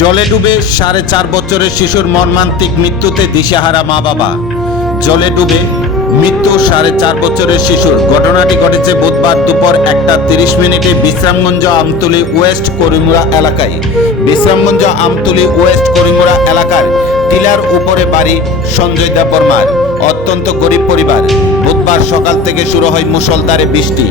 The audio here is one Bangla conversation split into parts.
জলে ডুবে 4.5 বছরের শিশুর মর্মান্তিক মৃত্যুতে দিশেহারা মা বাবা। জলে ডুবে মৃত্যু 4.5 বছরের শিশুর। ঘটনাটি ঘটেছে বুধবার দুপুর 1:30 বিশ্রামগঞ্জ আমতলী ওয়েস্ট করিমুরা এলাকায়। বিশ্রামগঞ্জ আমতলী ওয়েস্ট করিমুরা এলাকার টিলার উপরে বাড়ি সঞ্জয় দেববর্মার। অত্যন্ত গরিব পরিবার। বুধবার সকাল থেকে শুরু হয় মুষলধারে বৃষ্টি।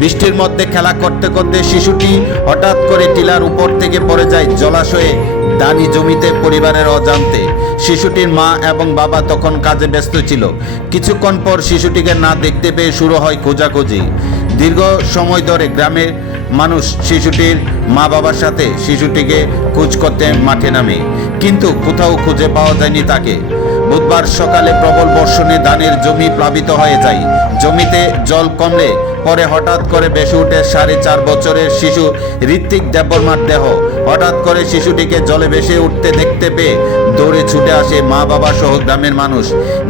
বৃষ্টির মধ্যে খেলা করতে করতে শিশুটি হঠাৎ করে টিলার উপর থেকে পড়ে যায় জলাশয়ে দানি জমিতে পরিবারের অজান্তে। শিশুটির মা এবং বাবা তখন কাজে ব্যস্ত ছিল। কিছুক্ষণ পর শিশুটিকে না দেখতে পেয়ে শুরু হয় খোঁজাখুঁজি। দীর্ঘ সময় ধরে গ্রামের মানুষ শিশুটির মা বাবার সাথে শিশুটিকে খোঁজ করতে মাঠে নামে, কিন্তু কোথাও খুঁজে পাওয়া যায়নি তাকে। বুধবার সকালে প্রবল বর্ষণে ধানের জমি প্লাবিত হয়ে যায়। জমিতে জল কমলে পরে হঠাৎ করে ভেসে ওঠে 4.5 বছরের শিশু ঋত্বিক দেববর্মার দেহ। হঠাৎ করে শিশুটিকে জলে ভেসে উঠতে দেখতে পেয়ে দৌড়ে ছুটে আসে মা বাবা সহ গ্রামের মানুষ।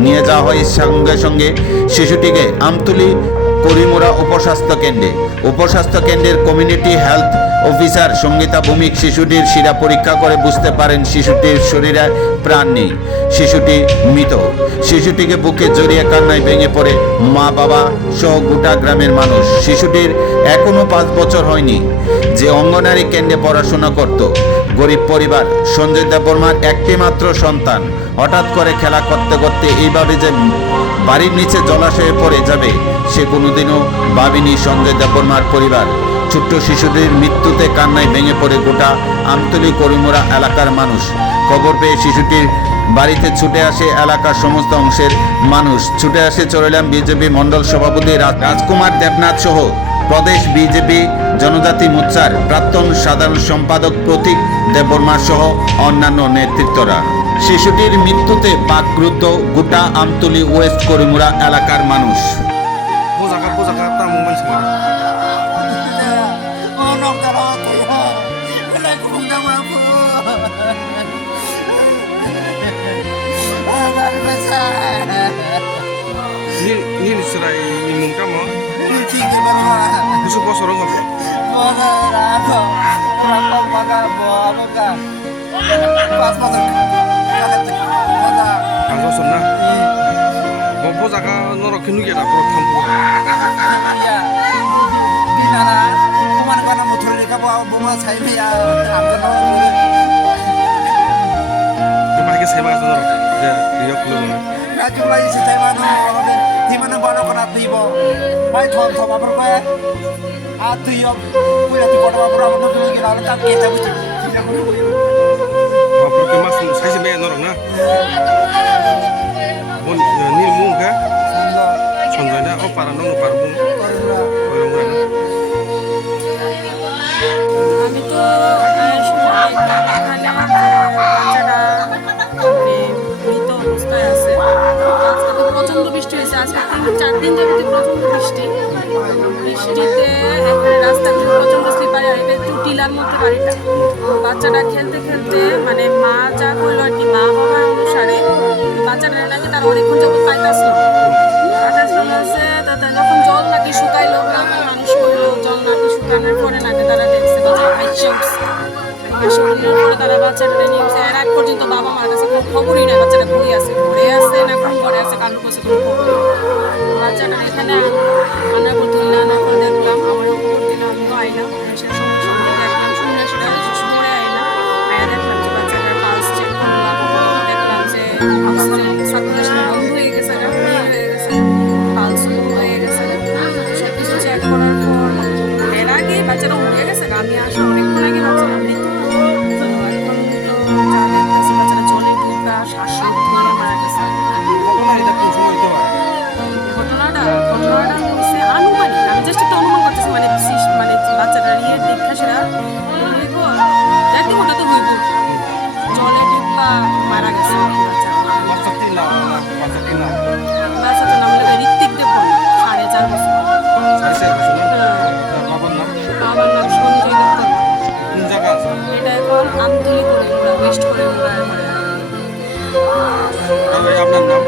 নিয়ে যাওয়া হয় সঙ্গে সঙ্গে শিশুটিকে আমতলী করিমুরা উপস্বাস্থ্য কেন্দ্রে। উপস্বাস্থ্য কেন্দ্রের community health officer Sangita Bhowmik শিশুটির শিরা পরীক্ষা করে বুঝতে পারেন শিশুটির শরীরে প্রাণ নেই, শিশুটি মৃত। শিশুটিকে বুকে জড়িয়ে কান্নায় ভেঙে পড়ে মা বাবা সহ গোটা গ্রামের মানুষ। শিশুটির এখনো 5 বছর হয়নি, যে অঙ্গনারী কেন্দ্রে পড়াশোনা করত। গরিব পরিবার। সঞ্জয় দেববর্মার একটি মাত্র সন্তান। হঠাৎ করে খেলা করতে করতে এইভাবে যে বাড়ির নিচে জলাশয়ে পড়ে যাবে সে কোনোদিনও ভাবেনি সঞ্জয় দেববর্মার পরিবার। ছোট্ট শিশুটির মৃত্যুতে কান্নায় ভেঙে পড়ে গোটা আমতলী করিমুরা এলাকার মানুষ। খবর পেয়ে শিশুটির বাড়িতে ছুটে আসে এলাকার সমস্ত অংশের মানুষ। ছুটে আসে চরিলাম বিজেপি মণ্ডল সভাপতি রাজকুমার দেবনাথ সহ প্রদেশ বিজেপি জনজাতি মোর্চার প্রাক্তন সাধারণ সম্পাদক প্রতীক দেববর্মা সহ অন্যান্য নেতৃত্বরা। শিশুটির মৃত্যুতে বাকরুদ্ধ গোটা আমতলী ওয়েস্ট করিমুরা এলাকার মানুষ। Ni serai ni mungkam mo. Busuk bos orang apa? Kalau sana, mau jaga norok kenu kita perlu thampu. Binara, kemana-mana motor ini kamu bawa saya ya, apa norok? Coba kita saya bahas norok. Dia belum. Kacau lagi saya bahas norok. Di mana baru kena tiba, baik thom apa perkara? Atu yang punya tiba apa perkara itu lagi lalu tak kita betul. Apa kemas saya sebagai norok na? Bon ni mungka? Contohnya, oh para nong parpun. আমি তো এখানে বাচ্চাটা মৃত অবস্থায় আছে। আজকে তো প্রচণ্ড বৃষ্টি হয়েছে, আজকে 3-4 দিন যাবে প্রচণ্ড বৃষ্টি। বৃষ্টিতে এখানে রাস্তাগুলো প্রচণ্ড স্লিপারি, আর এটা একটু টিলার মধ্যে বাড়িটা। বাচ্চাটা খেলতে খেলতে মানে মা যা করলো আর কি, মা বাবার অনুসারে বাচ্চাটা নাকি তার অনেকক্ষণ যাবত পাইতেছিল আছে। যখন জল নাকি শুকাইলো, গ্রামের মানুষ করলো জল নাকি শুকানোর পরে নাকি তারা দেখছে বাচ্চাটা হাইসে উঠছে। পরে তারা বাচ্চাটা নিয়ে উঠছে। এর আগ পর্যন্ত বাবা মার কাছে কোনো খবরই নেই বাচ্চাটা ঘুরে আছে না কোন ঘরে আছে, কারোর কাছে কোনো খবর নেই। বাচ্চাটা এখানে আনার পর ধরলাম, এখন দেখলাম, আমারও খবর দিলাম, আমিও আইলাম। এসে সঙ্গে সঙ্গে দেখলাম, শুনে সেটা সময় আইলাম, আয়া দেখলাম যে বাচ্চাটার পালস চেক করলাম, দেখলাম যে সার্কুলেশন বন্ধ হয়ে গেছে, হয়ে গেছে, পালস হয়ে গেছে। সব কিছু চেক করার পর এর আগে বাচ্চাটা উঠে গেছে। আমি আসা অনেকক্ষণ আগে বাচ্চাটা মৃত্যু। এখন তো যা দেখতেছি বাচ্চাটা জলে ঢুকা শ্বাসরোধ ধরে মারা গেছে। ঘটনাটা হচ্ছে আনুমানিক, আমি জাস্ট একটা অনুমান করতেছি, মানে বাচ্চাটার দীক্ষা সেটা হইব 1-2 ঘন্টা তো হইব। জলে ঢুকা মারা গেছে বাচ্চাটার নাম হলো ঋত্বিক দেববর্মা, 4.5 বছর। বাবার নাম সঞ্জয় দেববর্মা। এটা এখন আমতলী করিমুরা ওয়েস্ট করিমুরা। আপনার নাম?